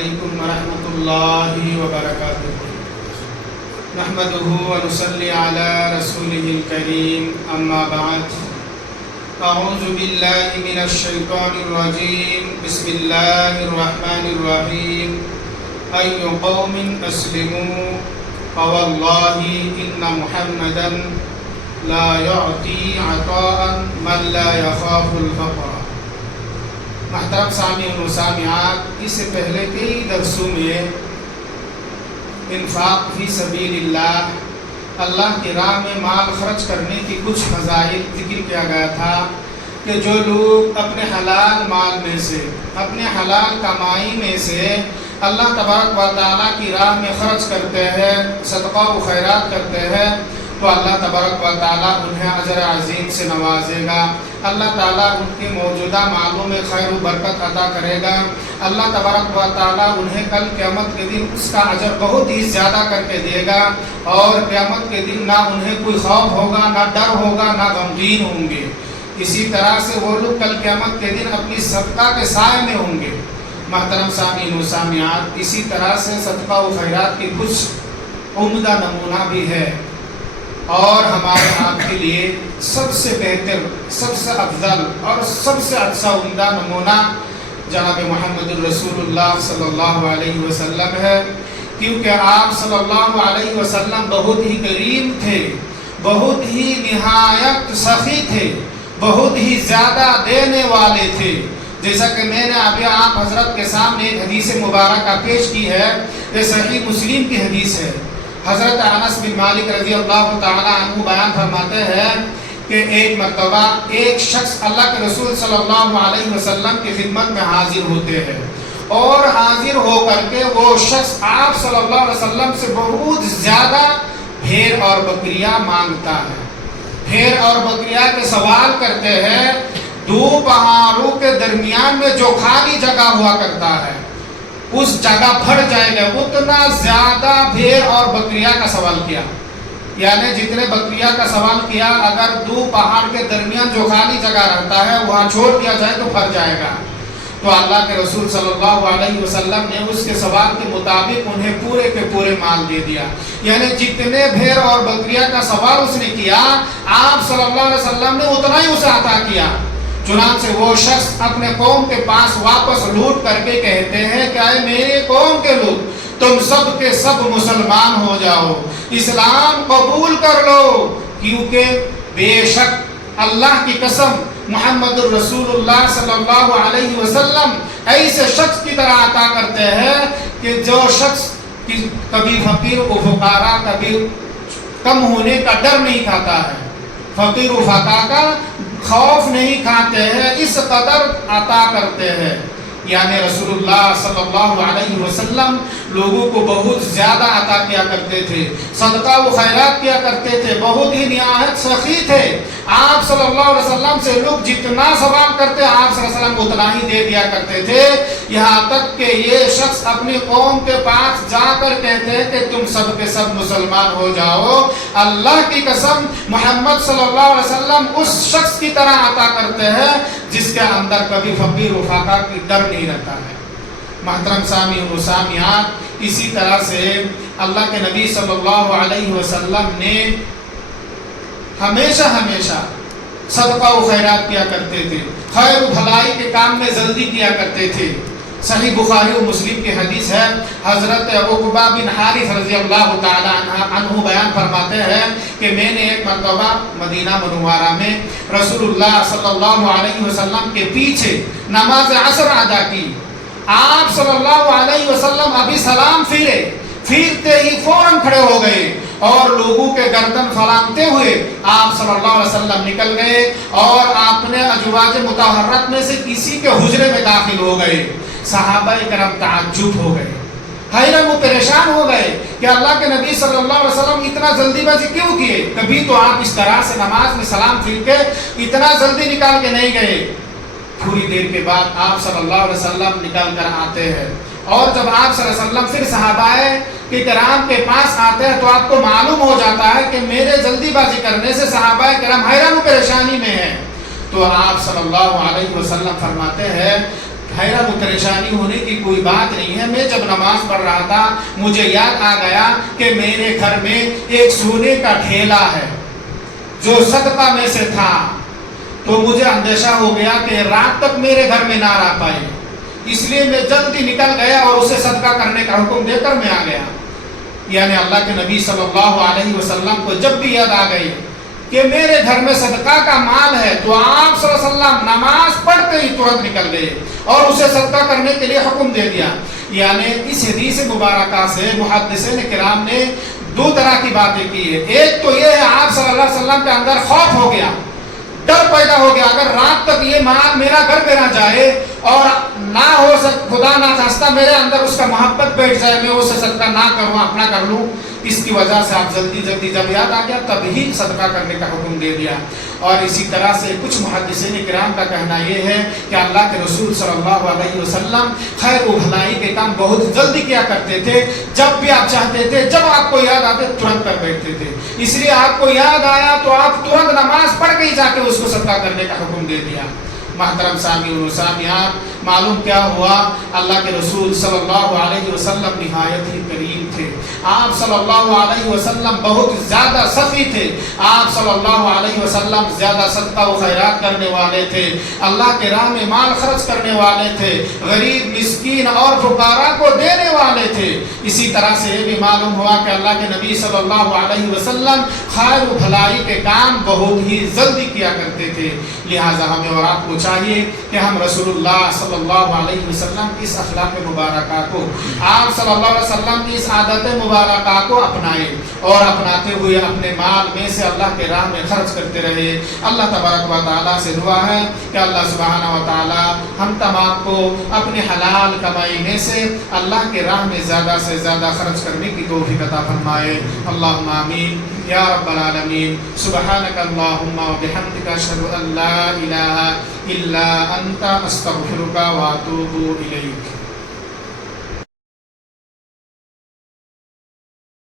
علیکم ورحمۃ اللہ وبرکاتہ۔ نحمده ونصلی علی رسوله الکریم، اما بعد، اعوذ باللہ من الشیطان الرجیم، بسم اللہ الرحمن الرحیم۔ ای قوم اسلموا فواللہ ان محمدا لا يعطی عطاء من لا يخاف الفقر۔ محترم سامعین و سامعات، اس سے پہلے کئی درسوں میں انفاق فی سبیل اللہ کی راہ میں مال خرچ کرنے کی کچھ فضائل ذکر کیا گیا تھا کہ جو لوگ اپنے حلال مال میں سے، اپنے حلال کمائی میں سے اللہ تبارک و تعالیٰ کی راہ میں خرچ کرتے ہیں، صدقہ و خیرات کرتے ہیں، تو اللہ تبارک و تعالیٰ انہیں اجر عظیم سے نوازے گا۔ اللہ تعالیٰ ان کے موجودہ مالوں میں خیر و برکت عطا کرے گا۔ اللہ تبارک و تعالیٰ انہیں کل قیامت کے دن اس کا اجر بہت ہی زیادہ کر کے دے گا، اور قیامت کے دن نہ انہیں کوئی خوف ہوگا، نہ ڈر ہوگا، نہ غمگین ہوں گے۔ اسی طرح سے وہ لوگ کل قیامت کے دن اپنی صدقہ کے سائے میں ہوں گے۔ محترم سامعین و سامعات، اسی طرح سے صدقہ و خیرات کی کچھ عمدہ نمونہ بھی ہے، اور ہمارے آپ کے لیے سب سے بہتر، سب سے افضل اور سب سے اچھا عمدہ نمونہ جناب محمد الرسول اللہ صلی اللہ علیہ وسلم ہے، کیونکہ آپ صلی اللہ علیہ وسلم بہت ہی کریم تھے، بہت ہی نہایت سخی تھے، بہت ہی زیادہ دینے والے تھے۔ جیسا کہ میں نے ابھی آپ حضرت کے سامنے ایک حدیث مبارکہ پیش کی ہے، یہ صحیح مسلم کی حدیث ہے۔ حضرت انس بن مالک رضی اللہ تعالی عنہ بیان فرماتے ہیں کہ ایک مرتبہ ایک شخص اللہ کے رسول صلی اللہ علیہ وسلم کی خدمت میں حاضر ہوتے ہیں، اور حاضر ہو کر کے وہ شخص آپ صلی اللہ علیہ وسلم سے بہت زیادہ بھیڑ اور بکریاں مانگتا ہے، بھیڑ اور بکریاں کے سوال کرتے ہیں۔ دو پہاڑوں کے درمیان میں جو خالی جگہ ہوا کرتا ہے اس جگہ بھر جائے گا، اتنا زیادہ بھیڑ اور بکریاں کا سوال کیا، یعنی جتنے بکریاں کا سوال کیا، اگر دو پہاڑ کے درمیان جو خالی جگہ رہتا ہے وہاں چھوڑ دیا جائے تو بھر جائے گا۔ تو اللہ کے رسول صلی اللہ علیہ وسلم نے اس کے سوال کے مطابق انہیں پورے کے پورے مال دے دیا، یعنی جتنے بھیڑ اور بکریاں کا سوال اس نے کیا، آپ صلی اللہ علیہ وسلم نے اتنا ہی اسے عطا کیا۔ چنانچہ وہ شخص اپنے قوم کے پاس واپس لوٹ کر کے کہتے ہیں کہ اے میرے قوم کے لوگ، تم سب کے سب مسلمان ہو جاؤ، اسلام قبول کر لو، کیونکہ بے شک اللہ کی قسم محمد الرسول اللہ صلی اللہ علیہ وسلم ایسے شخص کی طرح عطا کرتے ہیں کہ جو شخص کبھی فقیر و فقارا کبھی کم ہونے کا ڈر نہیں کھاتا ہے، فقیر و فقارا کا خوف نہیں کھاتے ہیں، اس قدر عطا کرتے ہیں۔ یعنی رسول اللہ صلی اللہ علیہ وسلم لوگوں کو بہت زیادہ عطا کیا کرتے تھے، صدقہ و خیرات کیا کرتے تھے، بہت ہی نہایت سخی تھے۔ آپ صلی اللہ علیہ وسلم سے لوگ جتنا سوال کرتے آپ صلی اللہ علیہ وسلم اتنا ہی دے دیا کرتے تھے، یہاں تک کہ یہ شخص اپنی قوم کے پاس جا کر کہتے ہیں کہ تم سب کے سب مسلمان ہو جاؤ۔ اللہ کی قسم محمد صلی اللہ علیہ وسلم اس شخص کی طرح عطا کرتے ہیں جس کے اندر کبھی فقیر و فقار کی ڈر نہیں رہتا ہے۔ محترم سامعین و سامعات، اسی طرح سے اللہ کے نبی صلی اللہ علیہ وسلم نے ہمیشہ صدقہ و خیرات کیا کرتے تھے، خیر و بھلائی کے کام میں جلدی کیا کرتے تھے۔ صحیح بخاری و مسلم کی حدیث ہے، حضرت عقبہ بن حارث رضی اللہ تعالی عنہ بیان فرماتے ہیں کہ میں نے ایک مرتبہ مدینہ منورہ میں رسول اللہ صلی اللہ علیہ وسلم کے پیچھے نماز عصر ادا کی۔ آپ صلی اللہ علیہ وسلم ابھی سلام پھیرتے ہی فوراً کھڑے ہو گئے، اور لوگوں کے گردن پھلانگتے ہوئے آپ صلی اللہ علیہ وسلم نکل گئے، اور آپ نے ازواج مطہرات میں سے کسی کے حجرے میں داخل ہو گئے۔ صحابہ کرام تعجب ہو گئے، حیران و پریشان ہو گئے کہ اللہ کے نبی صلی اللہ علیہ وسلم اتنا جلدی بازی کیوں کیے؟ کبھی تو آپ اس طرح سے نماز میں سلام پھیر کے اتنا جلدی نکال کے نہیں گئے۔ تھوڑی دیر کے بعد آپ صلی اللہ علیہ وسلم نکل کر آتے ہیں، اور جب آپ صلی اللہ علیہ وسلم پھر صحابہ کرام کے پاس آتے ہیں تو آپ کو معلوم ہو جاتا ہے کہ میرے جلدی بازی کرنے سے صحابہ کرام حیران و پریشانی میں ہیں۔ تو آپ صلی اللہ علیہ وسلم فرماتے ہیں حیرت و پریشانی ہونے کی کوئی بات نہیں ہے. میں جب نماز پڑھ رہا تھا مجھے یاد آ گیا کہ میرے گھر میں ایک سونے کا ڈھیلا ہے جو صدقہ میں سے تھا. تو مجھے اندیشہ ہو گیا کہ رات تک میرے گھر میں نہ رہ پائے، اس لیے میں جلدی نکل گیا اور اسے صدقہ کرنے کا حکم دے کر میں آ گیا. یعنی اللہ کے نبی صلی اللہ علیہ وسلم کو جب بھی یاد آ گئی کہ میرے گھر میں صدقہ کا مال ہے تو آپ صلی اللہ علیہ وسلم نماز پڑھتے ہی ترنت نکل گئے اور اسے صدقہ کرنے کے لیے حکم دے دیا. یعنی اس حدیث مبارکہ سے محدثین کرام نے دو طرح کی باتیں کی ہے. ایک تو یہ ہے آپ صلی اللہ علیہ وسلم کے اندر خوف ہو گیا، ڈر پیدا ہو گیا، اگر رات تک یہ مال میرا گھر پہ نہ جائے اور نہ ہو خدا نہ خواستہ میرے اندر اس کا محبت بیٹھ جائے، میں اسے صدقہ نہ کروں، اپنا کر لوں. اس کی وجہ سے آپ جلدی جب یاد آ گیا تب ہی صدقہ کرنے کا حکم دے دیا. اور اسی طرح سے کچھ محدثین کرام کا کہنا یہ ہے کہ اللہ کے رسول صلی اللہ علیہ وسلم خیر و بھلائی کے کام بہت جلدی کیا کرتے تھے. جب بھی آپ چاہتے تھے، جب آپ کو یاد آتے ترنت کر بیٹھتے تھے. اس لیے آپ کو یاد آیا تو آپ ترنت نماز پڑھ کے ہی جا کے اس کو صدقہ کرنے کا حکم دے دیا. محترم سامعین و سامعات، معلوم کیا ہوا؟ اللہ کے رسول صلی اللہ علیہ وسلم نہایت ہی کریم تھے. آپ صلی اللہ علیہ وسلم بہت زیادہ سخی تھے. آپ صلی اللہ علیہ وسلم زیادہ صدقہ و خیرات کرنے والے تھے، اللہ کے راہ میں مال خرچ کرنے والے تھے، غریب مسکین اور فقراء کو دینے والے تھے. اسی طرح سے یہ بھی معلوم ہوا کہ اللہ کے نبی صلی اللہ علیہ وسلم خیر و بھلائی کے کام بہت ہی جلدی کیا کرتے تھے. لہٰذا ہمیں اور آپ کو چاہیے کہ ہم رسول اللہ صلی اللہ علیہ وسلم کی اس اخلاق مبارکہ کو، آپ صلی اللہ علیہ وسلم کی اس عادت مبارکہ کو اپنائیں اور اپناتے ہوئے اپنے مال میں سے اللہ کے راہ میں خرچ کرتے رہے. اللہ تبارک و تعالیٰ سے دعا ہے کہ اللہ سبحانہ و تعالیٰ ہم تمام کو اپنے حلال کمائی میں سے اللہ کے راہ میں زیادہ سے زیادہ خرچ کرنے کی توفیق عطا فرمائے. اللہم آمین یا رب العالمین. سبحانک اللہم و بحمدک اشہد ان لا الہ الا انت استغفرک و اتوب الیک.